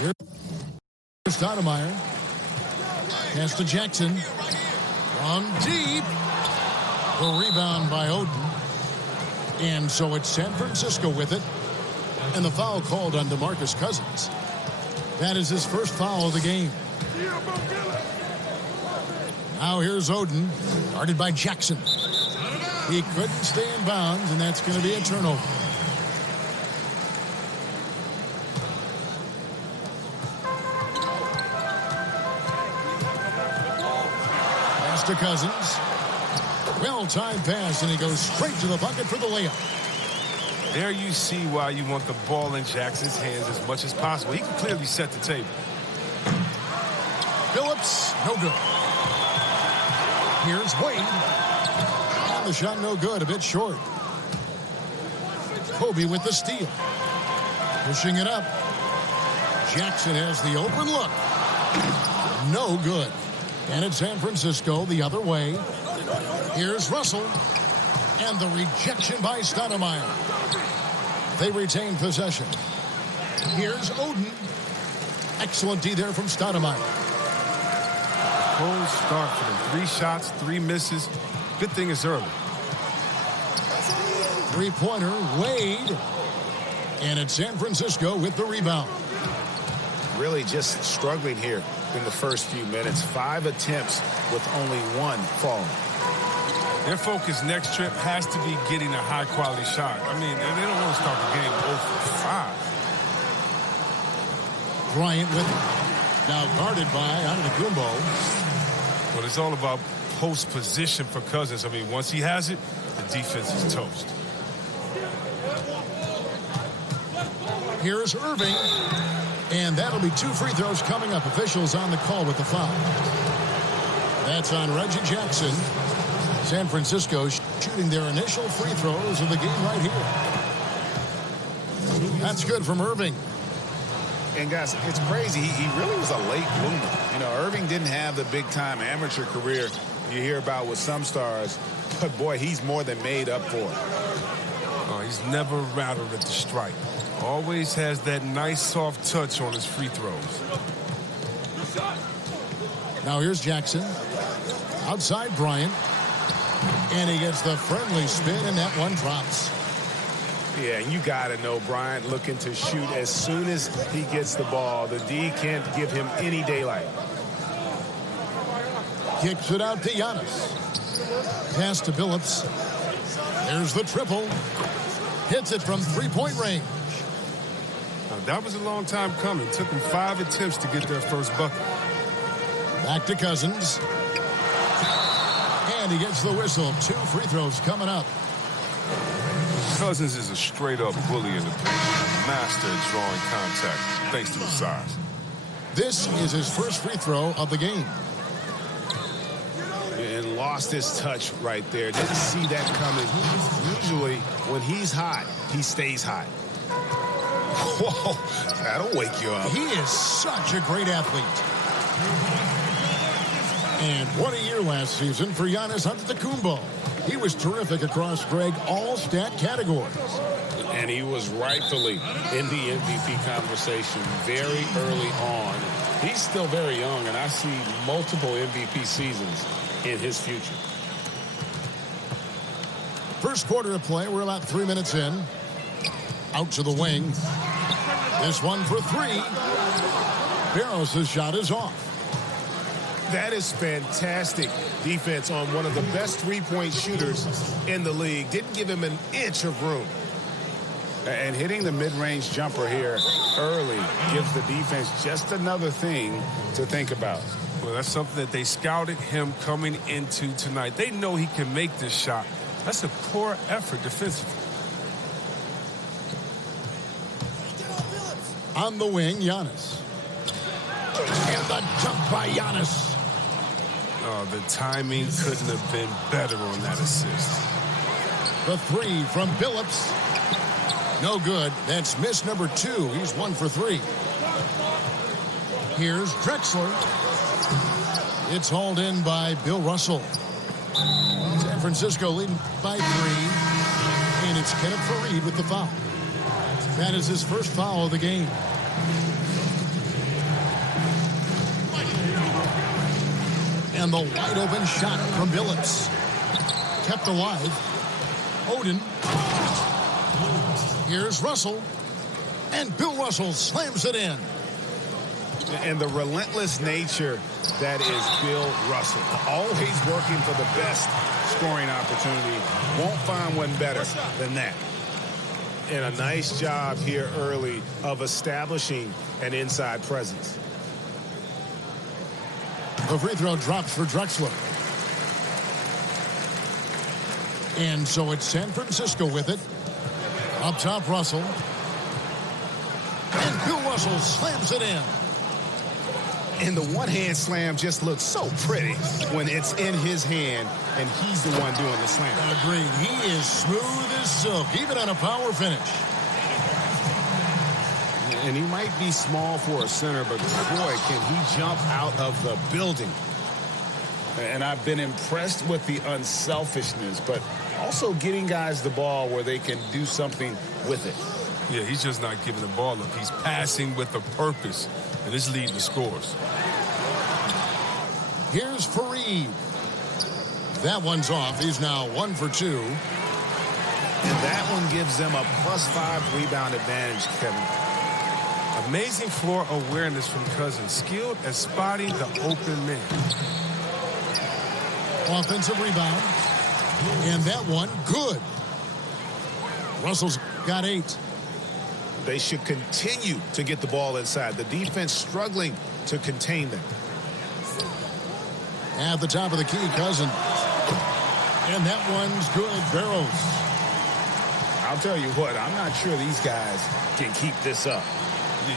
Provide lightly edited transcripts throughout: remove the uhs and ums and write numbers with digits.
Here's Stoudemire. Pass to Jackson. From deep. The rebound by Oden. And so it's San Francisco with it. And the foul called on DeMarcus Cousins. That is his first foul of the game. Now here's Oden. Guarded by Jackson. He couldn't stay in bounds, and that's going to be a turnover. Pass to Cousins. Well-timed pass, and he goes straight to the bucket for the layup. There you see why you want the ball in Jackson's hands as much as possible. He can clearly set the table. Phillips, no good. Here's Wade. And the shot no good, a bit short. Kobe with the steal. Pushing it up. Jackson has the open look. No good. And it's San Francisco the other way. Here's Russell. And the rejection by Stoudemire. They retain possession. Here's Oden. Excellent D there from Stoudemire. Cold start for them. 3 shots, 3 misses. Good thing it's early. Three-pointer, Wade. And it's San Francisco with the rebound. Really just struggling here in the first few minutes. 5 attempts with only 1 falling. Their focus next trip has to be getting a high-quality shot. I mean, they don't want to start the game 0 for 5. Bryant with it. Now guarded by Antetokounmpo. But it's all about post position for Cousins. I mean, once he has it, the defense is toast. Here's Irving. And that'll be 2 free throws coming up. Officials on the call with the foul. That's on Reggie Jackson. San Francisco shooting their initial free throws of the game right here. That's good from Irving. And guys, it's crazy. He really was a late bloomer. You know, Irving didn't have the big-time amateur career you hear about with some stars. But, boy, he's more than made up for it. Oh, he's never rattled at the stripe. Always has that nice soft touch on his free throws. Now here's Jackson. Outside Bryant. And he gets the friendly spin, and that one drops. Yeah, you got to know Bryant looking to shoot as soon as he gets the ball. The D can't give him any daylight. Kicks it out to Giannis. Pass to Phillips. There's the triple. Hits it from three-point range. Now, that was a long time coming. Took them 5 attempts to get their first bucket. Back to Cousins. And he gets the whistle. 2 free throws coming up. Cousins is a straight-up bully in the paint. Master at drawing contact, thanks to his size. This is his first free throw of the game. And lost his touch right there. Didn't see that coming. Usually, when he's hot, he stays hot. Whoa, that'll wake you up. He is such a great athlete. And what a year last season for Giannis Antetokounmpo. He was terrific across, Greg, all stat categories. And he was rightfully in the MVP conversation very early on. He's still very young, and I see multiple MVP seasons in his future. First quarter of play, we're about 3 minutes in. Out to the wing. This one for 3. Barros' shot is off. That is fantastic defense on one of the best three-point shooters in the league. Didn't give him an inch of room. And hitting the mid-range jumper here early gives the defense just another thing to think about. Well, that's something that they scouted him coming into tonight. They know he can make this shot. That's a poor effort defensively. On the wing, Giannis. And the dunk by Giannis. Oh, the timing couldn't have been better on that assist. The 3 from Phillips. No good. That's miss number 2. He's 1 for 3. Here's Drexler. It's hauled in by Bill Russell. San Francisco leading by 3. And it's Kenneth Faried with the foul. That is his first foul of the game. And the wide open shot from Billups. Kept alive. Oden. Here's Russell. And Bill Russell slams it in. And the relentless nature that is Bill Russell. Always working for the best scoring opportunity. Won't find one better than that. And a nice job here early of establishing an inside presence. The free throw drops for Drexler. And so it's San Francisco with it. Up top, Russell. And Bill Russell slams it in. And the one-hand slam just looks so pretty when it's in his hand and he's the one doing the slam. Agreed. He is smooth as silk, even on a power finish. And he might be small for a center, but boy, can he jump out of the building. And I've been impressed with the unselfishness, but also getting guys the ball where they can do something with it. Yeah, he's just not giving the ball up. He's passing with a purpose, and it's leading to scores. Here's Fareed. That one's off. He's now 1 for 2. And that one gives them a +5 rebound advantage, Kevin. Amazing floor awareness from Cousins. Skilled at spotting the open man. Offensive rebound. And that one, good. Russell's got 8. They should continue to get the ball inside. The defense struggling to contain them. At the top of the key, Cousins. And that one's good. Barrows. I'll tell you what, I'm not sure these guys can keep this up.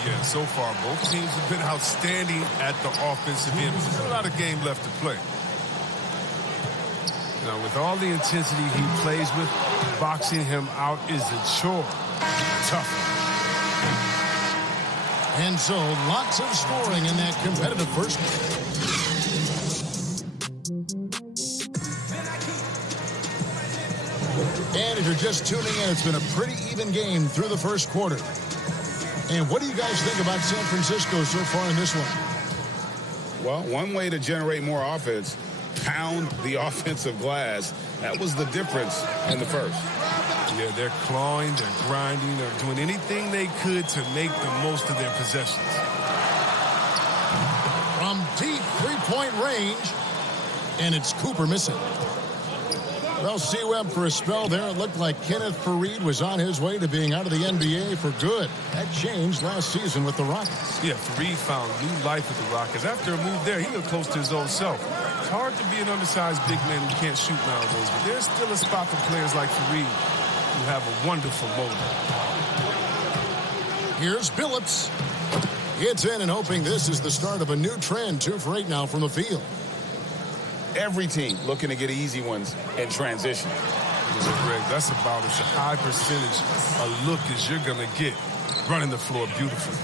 Yeah, so far, both teams have been outstanding at the offensive end. There's a lot of game left to play. Now, with all the intensity he plays with, boxing him out is a chore. Tough. And so, lots of scoring in that competitive first. And if you're just tuning in, it's been a pretty even game through the first quarter. And what do you guys think about San Francisco so far in this one? Well, one way to generate more offense, pound the offensive glass. That was the difference in the first. Yeah, they're clawing, they're grinding, they're doing anything they could to make the most of their possessions. From deep three-point range, and it's Cooper missing. Well, C-Web for a spell there. It looked like Kenneth Fareed was on his way to being out of the NBA for good. That changed last season with the Rockets. Yeah, Fareed found new life with the Rockets. After a move there, he looked close to his old self. It's hard to be an undersized big man who can't shoot nowadays, but there's still a spot for players like Fareed who have a wonderful motor. Here's Billups. Gets in and hoping this is the start of a new trend. 2 for 8 now from the field. Every team looking to get easy ones in transition. Greg, that's about as high percentage a look as you're going to get running the floor beautifully.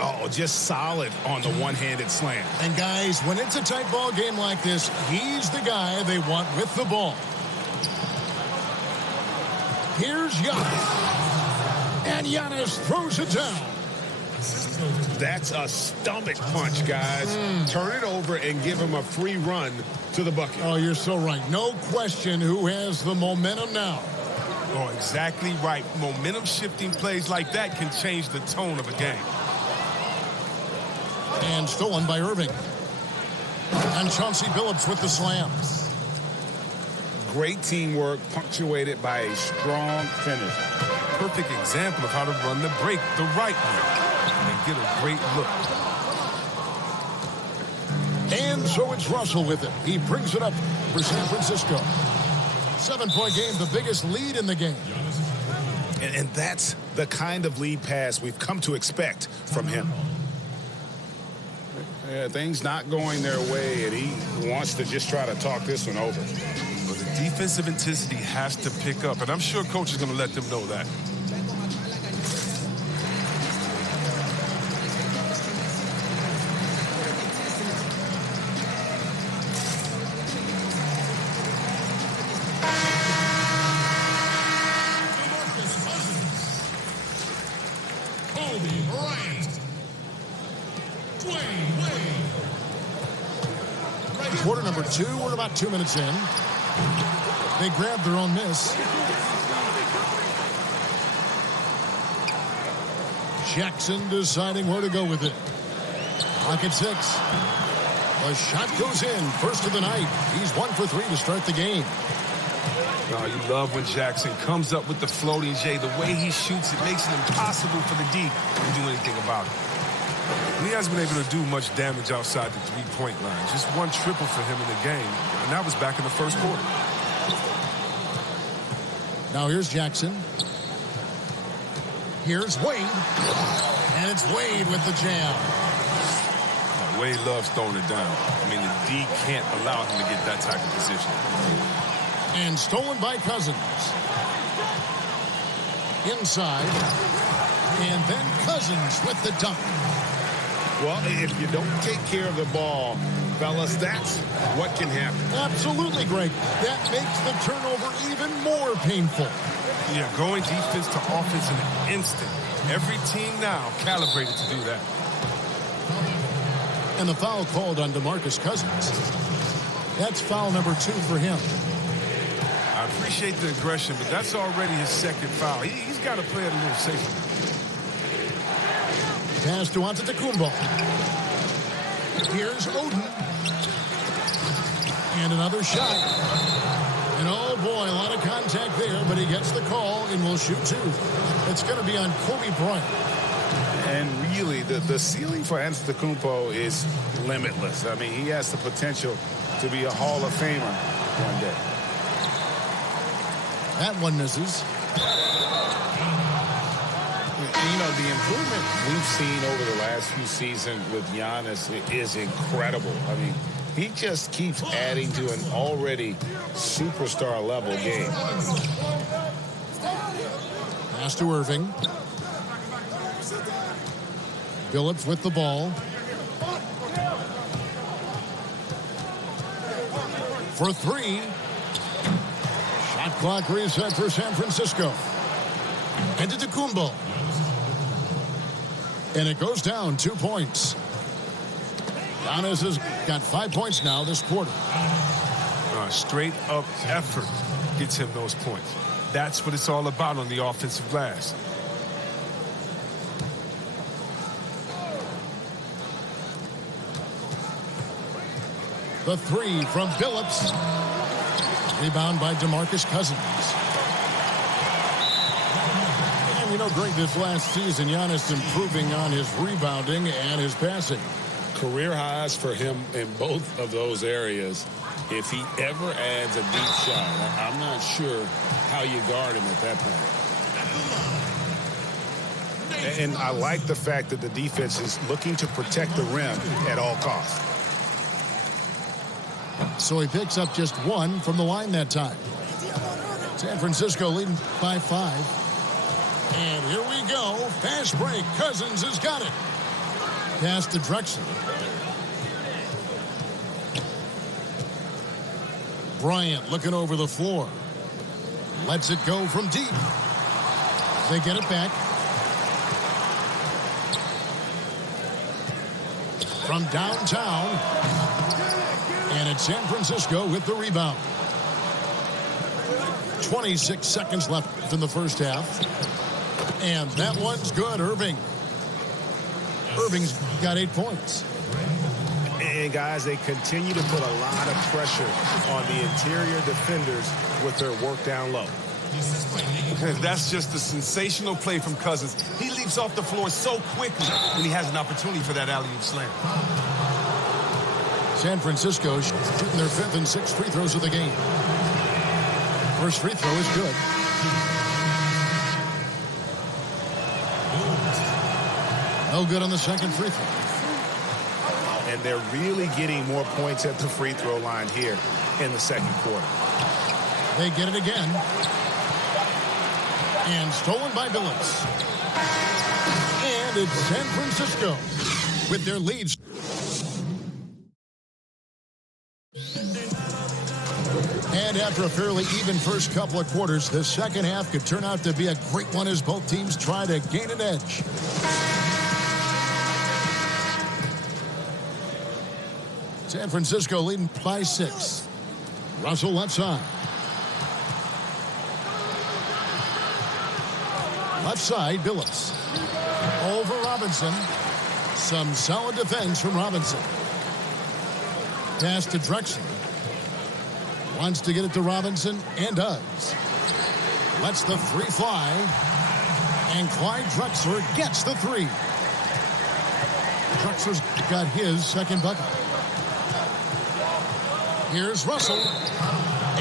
Oh, just solid on the one-handed slam. And guys, when it's a tight ball game like this, he's the guy they want with the ball. Here's Giannis. And Giannis throws it down. That's a stomach punch, guys. Turn it over and give him a free run to the bucket. Oh, you're so right. No question who has the momentum now. Oh, exactly right. Momentum-shifting plays like that can change the tone of a game. And stolen by Irving. And Chauncey Billups with the slam. Great teamwork punctuated by a strong finish. Perfect example of how to run the break the right way and get a great look. And so it's Russell with it. He brings it up for San Francisco. 7-point game, the biggest lead in the game. And that's the kind of lead pass we've come to expect from him. Yeah, things not going their way, and he wants to just try to talk this one over. But the defensive intensity has to pick up, and I'm sure coach is going to let them know that. Quarter number 2, we're about 2 minutes in. They grabbed their own miss. Jackson deciding where to go with it. Clock at 6. The shot goes in. First of the night. He's 1 for 3 to start the game. Oh, you love when Jackson comes up with the floating J. The way he shoots, it makes it impossible for the D to do anything about it. And he hasn't been able to do much damage outside the three-point line. Just one triple for him in the game, and that was back in the first quarter. Now here's Jackson. Here's Wade. And it's Wade with the jam. Wade loves throwing it down. I mean, the D can't allow him to get that type of position. And stolen by Cousins. Inside. And then Cousins with the dunk. Well, if you don't take care of the ball, fellas, that's what can happen. Absolutely, Greg. That makes the turnover even more painful. Yeah, going defense to offense in an instant. Every team now calibrated to do that. And the foul called on DeMarcus Cousins. That's foul number 2 for him. I appreciate the aggression, but that's already his second foul. He's got to play it a little safer. Pass to Antetokounmpo. Here's Oden. And another shot. And oh boy, a lot of contact there, but he gets the call and will shoot 2. It's going to be on Kobe Bryant. And really, the ceiling for Antetokounmpo is limitless. I mean, he has the potential to be a Hall of Famer one day. That one misses. You know, the improvement we've seen over the last few seasons with Giannis is incredible. I mean, he just keeps adding to an already superstar-level game. Pass to Irving. Phillips with the ball. For 3. Shot clock reset for San Francisco. Antetokounmpo. And it goes down 2 points. Giannis has got 5 points now this quarter. Straight up effort gets him those points. That's what it's all about on the offensive glass. The 3 from Phillips. Rebound by DeMarcus Cousins. And you know, Greg, this last season, Giannis improving on his rebounding and his passing. Career highs for him in both of those areas. If he ever adds a deep shot, I'm not sure how you guard him at that point. And I like the fact that the defense is looking to protect the rim at all costs. So he picks up just 1 from the line that time. San Francisco leading by 5. And here we go. Fast break. Cousins has got it. Pass to Drexler. Bryant looking over the floor. Lets it go from deep. They get it back. From downtown. And it's San Francisco with the rebound. 26 seconds left in the first half. And that one's good, Irving. Irving's got 8 points. And, guys, they continue to put a lot of pressure on the interior defenders with their work down low. That's just a sensational play from Cousins. He leaps off the floor so quickly when he has an opportunity for that alley-oop slam. San Francisco shooting their 5th and 6th free throws of the game. First free throw is good. No good on the second free throw. And they're really getting more points at the free throw line here in the second quarter. They get it again. And stolen by Phillips. And it's San Francisco with their leads. And after a fairly even first couple of quarters, the second half could turn out to be a great one as both teams try to gain an edge. San Francisco leading by 6. Russell left side. Left side, Billups. Over Robinson. Some solid defense from Robinson. Pass to Drexler. Wants to get it to Robinson, and does. Lets the 3 fly. And Clyde Drexler gets the 3. Drexler's got his second bucket. Here's Russell.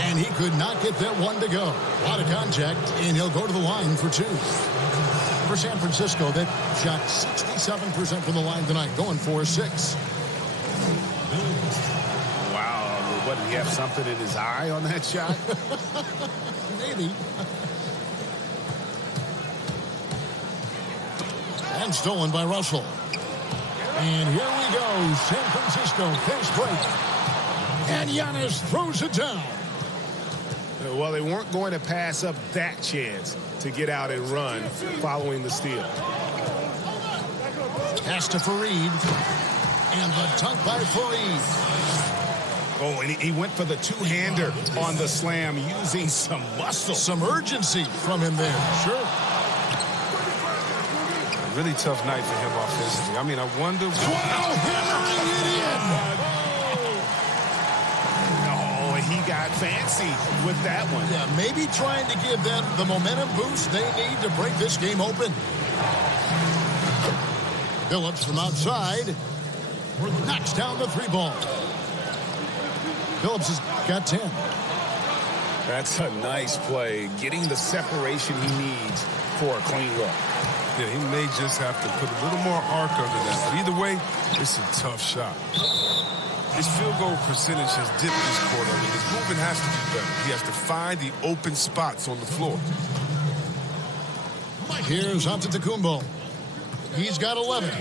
And he could not get that one to go. A lot of contact, and he'll go to the line for 2. For San Francisco, that shot 67% from the line tonight, going for 6. Wow, what, did he have something in his eye on that shot? Maybe. And stolen by Russell. And here we go, San Francisco fast break. And Giannis throws it down. Well, they weren't going to pass up that chance to get out and run following the steal. Pass to Fareed. And the dunk by Fareed. Oh, and he went for the two-hander on the slam using some muscle. Some urgency from him there. Sure. Really tough night for him offensively. I mean, I wonder... Wow, hammering it in. Oh, he got fancy with that one. Yeah, maybe trying to give them the momentum boost they need to break this game open. Billups from outside knocks down the 3 ball. Billups has got 10. That's a nice play, getting the separation he needs for a clean look. Yeah, he may just have to put a little more arc under that. But either way, it's a tough shot. His field goal percentage has dipped this quarter. I mean, his movement has to be better. He has to find the open spots on the floor. Here's Antetokounmpo. He's got 11.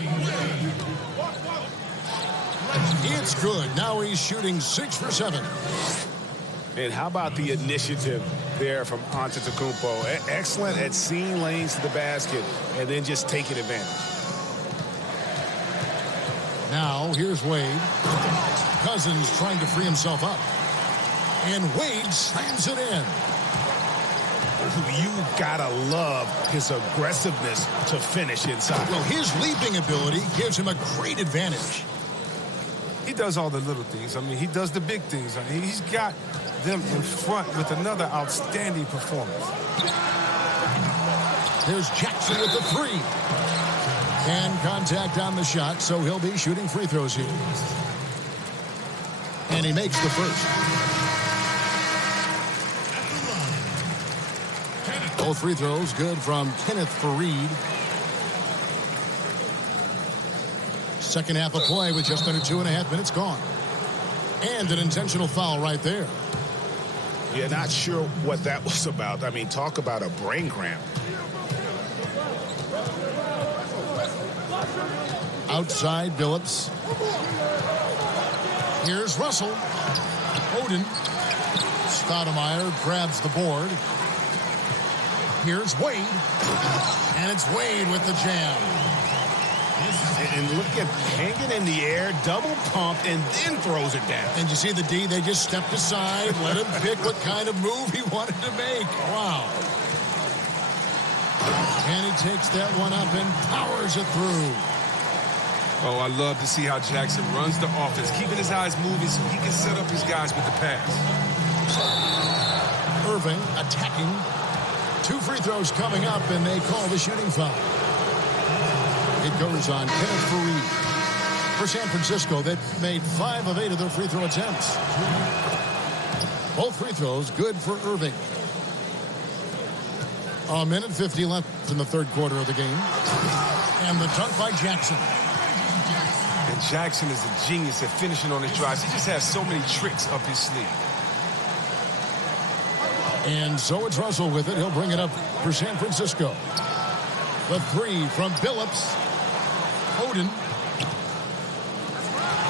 It's good. Now he's shooting 6 for 7. And how about the initiative there from Antetokounmpo? Excellent at seeing lanes to the basket and then just taking advantage. Now here's Wade. Cousins trying to free himself up. And Wade slams it in. You gotta love his aggressiveness to finish inside. Well, his leaping ability gives him a great advantage. He does all the little things. I mean, he does the big things. I mean, he's got them in front with another outstanding performance. There's Jackson with the 3. And contact on the shot, so he'll be shooting free throws here. And he makes the first. Both free throws good from Kenneth Fareed. Second half of play with just under 2.5 minutes gone. And an intentional foul right there. Yeah, not sure what that was about. I mean, talk about a brain cramp. Outside, Billups. Here's Russell. Oden. Stoudemire grabs the board. Here's Wade. And it's Wade with the jam. And look at hanging in the air, double pump, and then throws it down. And you see the D, they just stepped aside, let him pick what kind of move he wanted to make. Wow. And he takes that one up and powers it through. Oh, I love to see how Jackson runs the offense, keeping his eyes moving so he can set up his guys with the pass. Irving attacking. 2 free throws coming up, and they call the shooting foul. It goes on Kenneth Fareed. For San Francisco, that made 5 of 8 of their free throw attempts. Both free throws good for Irving. A minute 50 left in the third quarter of the game. And the dunk by Jackson. And Jackson is a genius at finishing on his drives. He just has so many tricks up his sleeve. And so it's Russell with it. He'll bring it up for San Francisco. The 3 from Billups. Oden.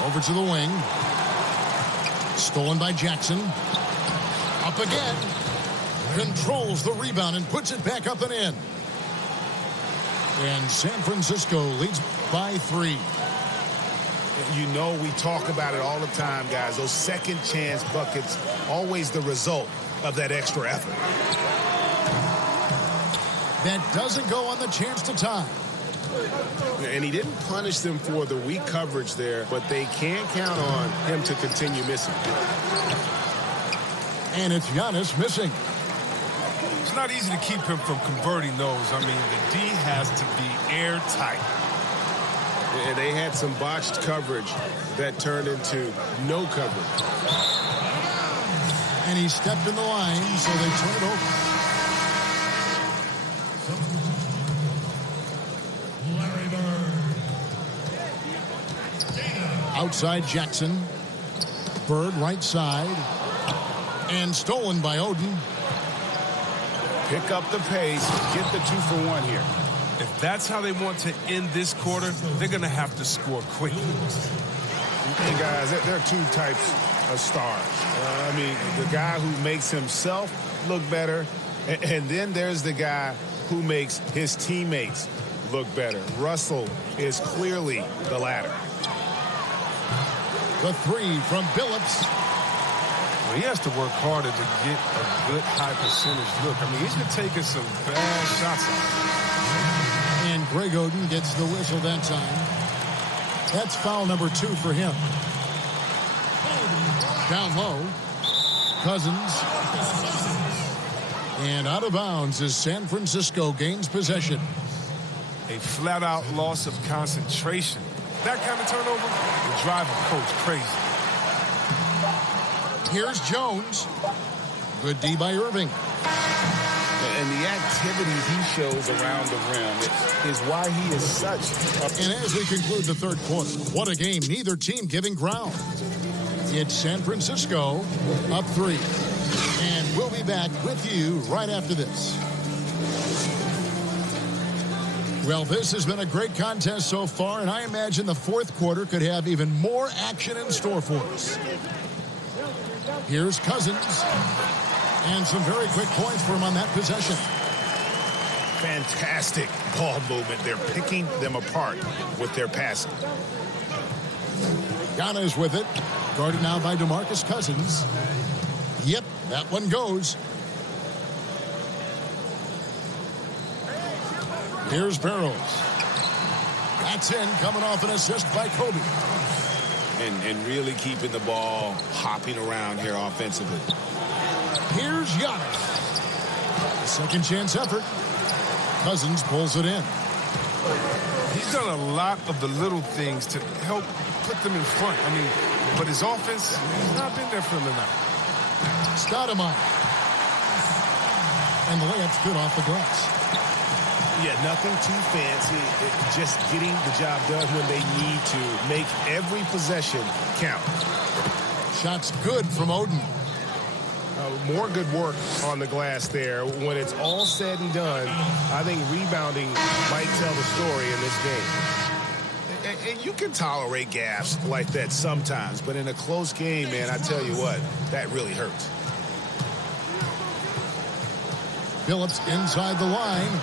Over to the wing. Stolen by Jackson. Up again. Controls the rebound and puts it back up and in. And San Francisco leads by 3. You know, we talk about it all the time, guys. Those second chance buckets, always the result of that extra effort. That doesn't go on the chance to tie. And he didn't punish them for the weak coverage there, but they can't count on him to continue missing. And it's Giannis missing. It's not easy to keep him from converting those. I mean, the D has to be airtight. And they had some botched coverage that turned into no coverage. And he stepped in the line, so they turn it over. Outside Jackson. Bird right side. And stolen by Oden. Pick up the pace, get the 2-for-1 here. If that's how they want to end this quarter, they're going to have to score quickly. And guys, there are two types of stars. I mean, the guy who makes himself look better, and then there's the guy who makes his teammates look better. Russell is clearly the latter. The three from Billups. Well, he has to work harder to get a good high percentage look. I mean, he's been taking some bad shots on him. And Greg Oden gets the whistle that time. That's foul number 2 for him. Down low. Cousins. And out of bounds as San Francisco gains possession. A flat-out loss of concentration. That kind of turnover will drive a coach crazy. Here's Jones. Good D by Irving. And the activity he shows around the rim is why he is such a... And as we conclude the third quarter, what a game. Neither team giving ground. It's San Francisco up 3. And we'll be back with you right after this. Well, this has been a great contest so far, and I imagine the fourth quarter could have even more action in store for us. Here's Cousins. And some very quick points for him on that possession. Fantastic ball movement. They're picking them apart with their passing. Ghana is with it. Guarded now by DeMarcus Cousins. Yep, that one goes. Here's Barrows. That's in, coming off an assist by Kobe. And really keeping the ball hopping around here offensively. Here's Giannis. A second chance effort. Cousins pulls it in. He's done a lot of the little things to help put them in front. I mean, but his offense has not been there for him tonight. Stoudemire. And the layup's good off the glass. Yeah, nothing too fancy. Just getting the job done when they need to. Make every possession count. Shots good from Oden. More good work on the glass there. When it's all said and done, I think rebounding might tell the story in this game. And you can tolerate gaffes like that sometimes, but in a close game, man, I tell you what, that really hurts. Billups inside the line.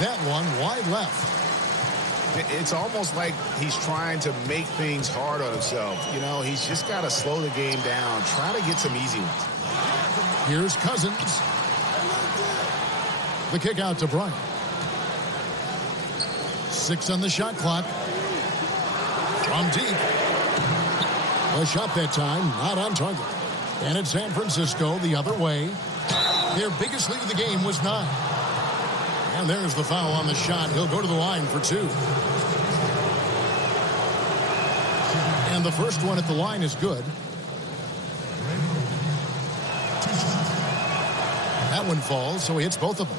That one wide left. It's almost like he's trying to make things hard on himself. You know, he's just got to slow the game down, try to get some easy ones. Here's Cousins. The kick out to Bryant. 6 on the shot clock. From deep. A shot that time, not on target. And it's San Francisco the other way. Their biggest lead of the game was 9. And there's the foul on the shot. He'll go to the line for 2. And the first one at the line is good. That one falls, so he hits both of them.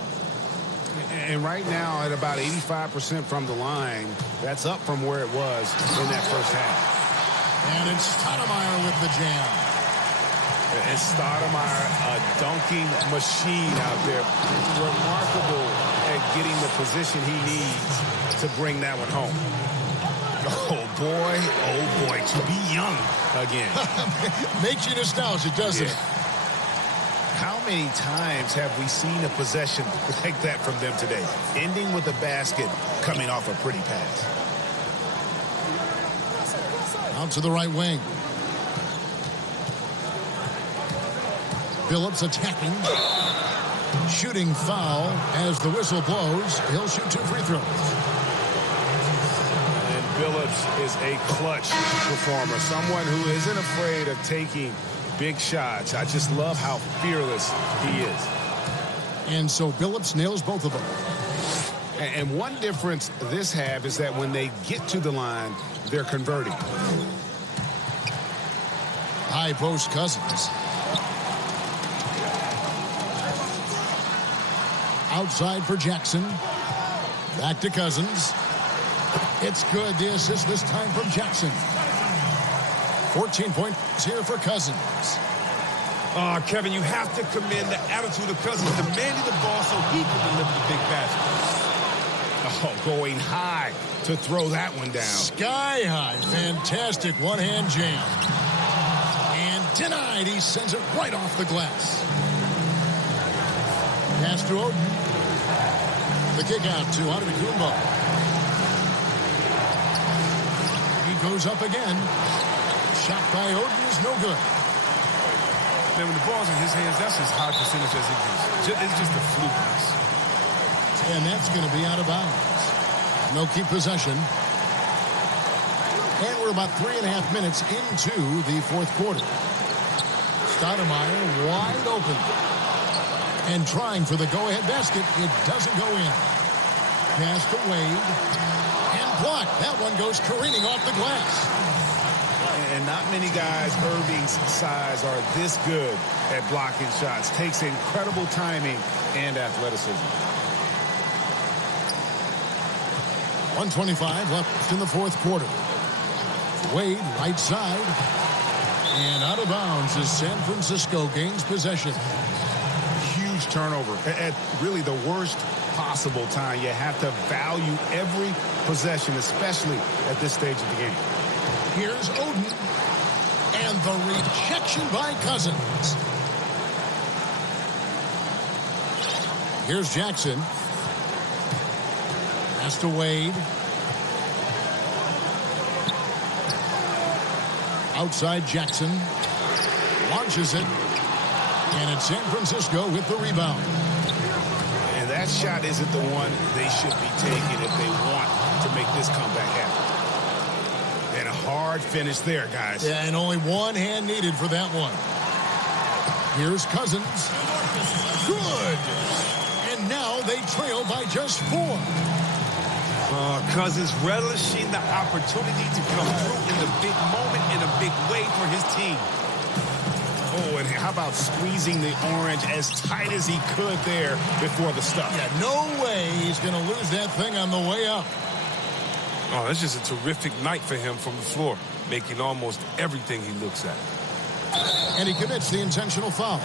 And right now, at about 85% from the line, that's up from where it was in that first half. And it's Stoudemire with the jam. And Stoudemire, a dunking machine out there. Remarkable at getting the position he needs to bring that one home. Oh, boy, to be young again. Makes you nostalgic, doesn't it? How many times have we seen a possession like that from them today? Ending with a basket, coming off a pretty pass. Out to the right wing. Phillips attacking. Shooting foul as the whistle blows. He'll shoot 2 free throws. And Phillips is a clutch performer, someone who isn't afraid of taking big shots. I just love how fearless he is. And so Phillips nails both of them. And one difference this have is that when they get to the line, they're converting. High post Cousins. Outside for Jackson. Back to Cousins. It's good. The assist this time from Jackson. 14 points here for Cousins. Kevin, you have to commend the attitude of Cousins, demanding the ball so he can deliver the big basket. Oh, going high to throw that one down. Sky high. Fantastic one-hand jam. And denied. He sends it right off the glass. Pass to Oden. The kick out to Antetokounmpo. He goes up again. Shot by Oden is no good. Man, when the ball's in his hands, that's as high percentage as it gets. It's just a fluke. And that's going to be out of bounds. No keep possession. And we're about 3.5 minutes into the fourth quarter. Stoudemire wide open. And trying for the go-ahead basket. It doesn't go in. Pass to Wade. And blocked. That one goes careening off the glass. And not many guys Irving's size are this good at blocking shots. Takes incredible timing and athleticism. 1:25 left in the fourth quarter. Wade, right side. And out of bounds as San Francisco gains possession. Huge turnover at really the worst possible time. You have to value every possession, especially at this stage of the game. Here's Oden. And the rejection by Cousins. Here's Jackson. Pass to Wade. Outside Jackson. Launches it. And it's San Francisco with the rebound. And that shot isn't the one they should be taking if they want to make this comeback happen. And a hard finish there, guys. Yeah, and only one hand needed for that one. Here's Cousins. Good. And now they trail by just 4. Cousins relishing the opportunity to come through in the big moment in a big way for his team. Oh, and how about squeezing the orange as tight as he could there before the stuff? Yeah, no way he's going to lose that thing on the way up. Oh, that's just a terrific night for him from the floor, making almost everything he looks at. And he commits the intentional foul.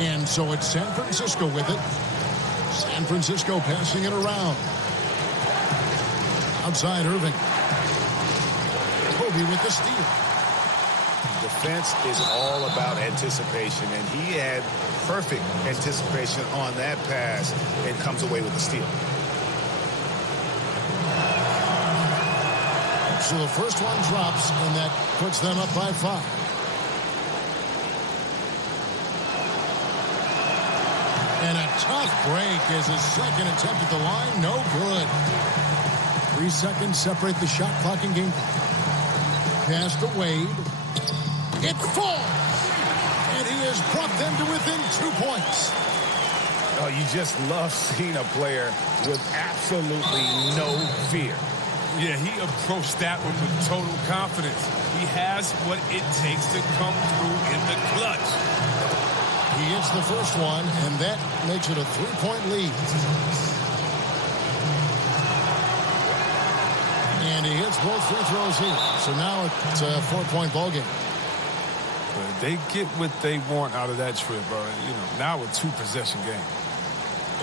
And so it's San Francisco with it. San Francisco passing it around. Outside Irving. Kobe with the steal. Defense is all about anticipation, and he had perfect anticipation on that pass and comes away with the steal. So the first one drops, and that puts them up by 5. And a tough break is his second attempt at the line. No good. 3 seconds separate the shot clock and game clock. Pass to Wade. It falls. And he has brought them to within 2 points. Oh, you just love seeing a player with absolutely no fear. Yeah, he approached that one with total confidence. He has what it takes to come through in the clutch. He hits the first one, and that makes it a 3-point lead. And he hits both free throws here. So now it's a 4-point ball game. But they get what they want out of that trip, now a 2-possession game.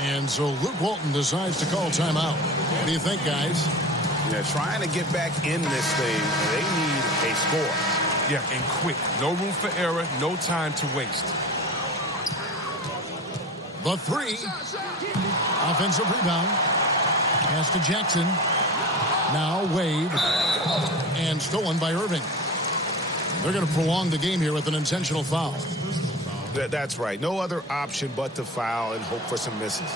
And so Luke Walton decides to call timeout. What do you think, guys? Yeah, trying to get back in this thing, they need a score. Yeah, and quick. No room for error, no time to waste. The three. Offensive rebound. Pass to Jackson. Now Wade. And stolen by Irving. They're going to prolong the game here with an intentional foul. That's right. No other option but to foul and hope for some misses.